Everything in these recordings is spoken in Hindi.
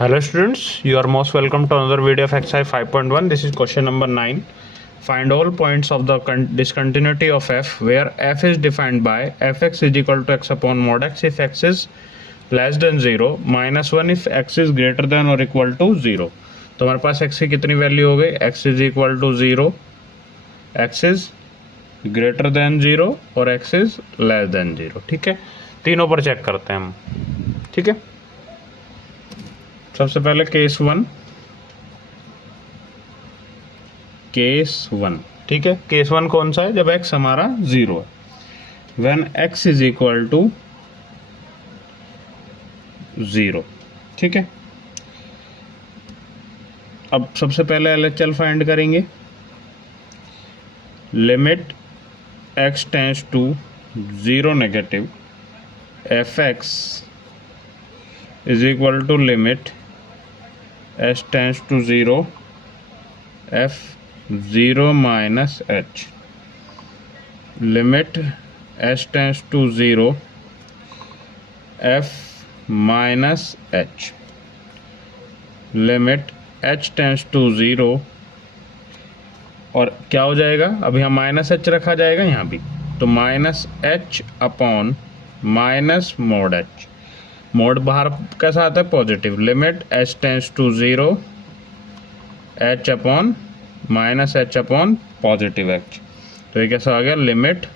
Hello students, you are most welcome to another video of exercise 5.1. This is question number 9. Find all points of the discontinuity of f where f is defined by fx is equal to x upon mod x if x is less than 0, minus 1 if x is greater than or equal to 0. तो हमारे पास x की कितनी वैल्यू हो गई, x is equal to 0, x is greater than 0 और x is less than 0. ठीक है, तीनों पर चेक करते हैं हम. ठीक है, सबसे पहले केस वन. ठीक है, केस वन कौन सा है? जब x हमारा 0 है. When x is equal to 0. ठीक है, अब सबसे पहले LHL फाइंड करेंगे. Limit x tends to 0 negative fx is equal to limit s tends to 0 f 0 minus h. Limit s tends to 0 f minus h. Limit h tends to 0 और क्या हो जाएगा, अभी हम माइनस h रखा जाएगा यहाँ भी, तो minus h upon minus mod h. Mod बाहर कैसा आता है? Positive. Limit h tends to 0 h upon minus h upon positive h. तो ये कैसा आ गया? लिमिट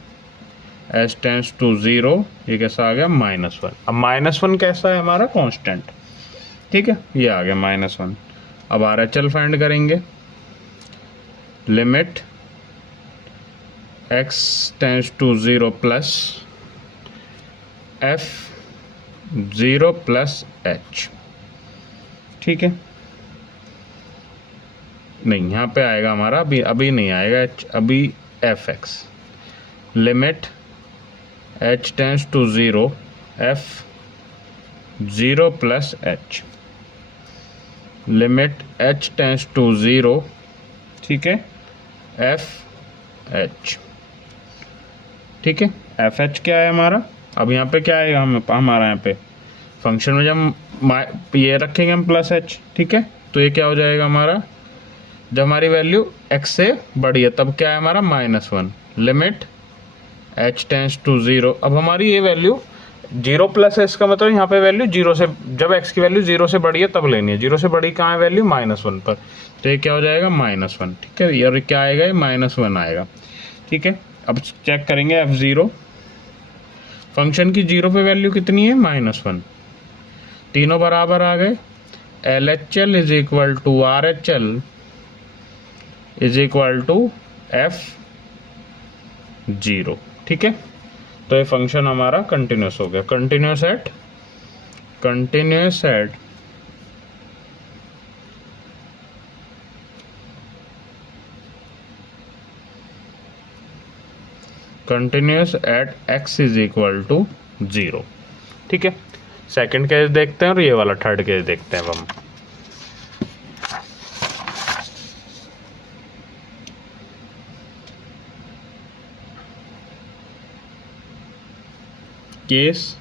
h टेंड्स टू 0, ये कैसा आ गया? -1. अब -1 कैसा है? हमारा कांस्टेंट. ठीक है, ये आ गया -1. अब RHL फाइंड करेंगे. Limit x tends to 0 plus f 0 plus h. ठीक है, नहीं यहाँ पे आएगा हमारा, अभी नहीं आएगा h, अभी fx. Limit h tends to 0 f 0 plus h. Limit h tends to 0. ठीक है, f h. ठीक है, एफ एच क्या है हमारा? अब यहाँ पे क्या आएगा हमारा यहाँ पे फंक्शन में जब ये रखेंगे हम प्लस एच. ठीक है, तो ये क्या हो जाएगा हमारा? जब हमारी वैल्यू x से बड़ी है तब क्या है हमारा? -1. Limit h tends to 0. अब हमारी ये वैल्यू 0 प्लस है, इसका मतलब यहाँ पे वैल्यू 0 से, जब x की वैल्यू 0 से बड़ी है तब लेनी है. 0 से बड़ी कहाँ है वैल्यू? -1 पर. तो ये क्या हो जाएगा? -1. ठीक है, और क्या आएगा? ये -1 आएगा. ठीक है, अब चेक करेंगे f0. फंक्शन की 0 पे वैल्यू कितनी है? -1. तीनों बराबर आ गए. LHL is equal to RHL is equal to f0. ठीक है, तो ये फंक्शन हमारा कंटिन्यूस हो गया. Continuous at x is equal to 0. ठीक है, सेकंड केस देखते हैं और ये वाला थर्ड केस देखते हैं हम. Case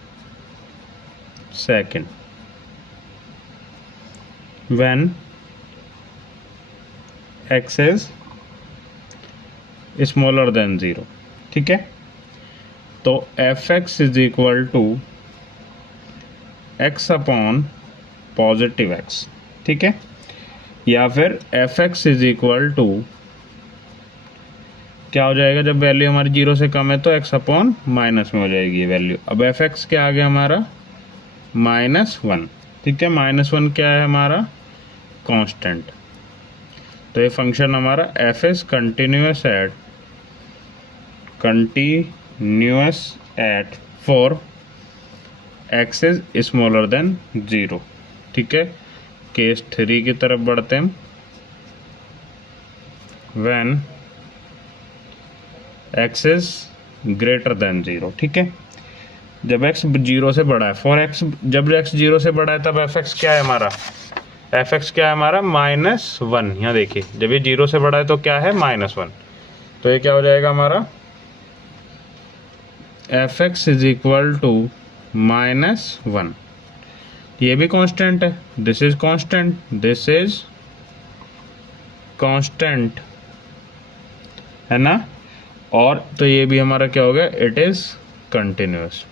second. When x is smaller than 0. ठीक है, तो fx is equal to x upon positive x. ठीक है, या फिर fx इज इक्वल टू क्या हो जाएगा? जब वैल्यू हमारी 0 से कम है तो x अपॉन माइनस में हो जाएगी ये वैल्यू. अब fx क्या आ गया हमारा? -1. ठीक है, -1 क्या है हमारा? कांस्टेंट. तो ये फंक्शन हमारा f is continuous at for x is smaller than 0. ठीक है, केस 3 की तरफ बढ़ते हैं. When x is greater than 0. ठीक है, जब x 0 से बड़ा है, फॉर x, जब x 0 से बड़ा है तब fx क्या है हमारा? fx क्या है हमारा? -1. यहाँ देखिए, जब ये 0 से बड़ा है तो क्या है? -1. तो ये क्या हो जाएगा हमारा? fx is equal to -1. ये भी कांस्टेंट है, this is constant, this is constant, है ना। और तो ये भी हमारा क्या हो गया, इट इज कंटिन्यूस।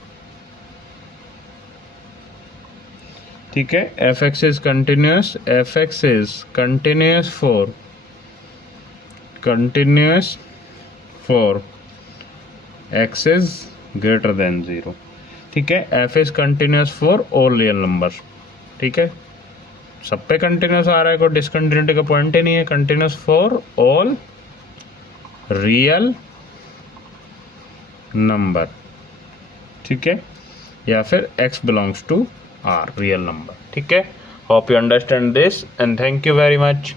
ठीक है, F x is continuous, F x is continuous for x is greater than 0। ठीक है, F is continuous for all real number. ठीक है, सब पे कंटिन्यूस आ रहा है, कोई डिसकंटिन्यूटी का पॉइंट ही नहीं है, continuous for all real number. ठीक है, या फिर x belongs to r real number. ठीक है, hope you understand this and thank you very much.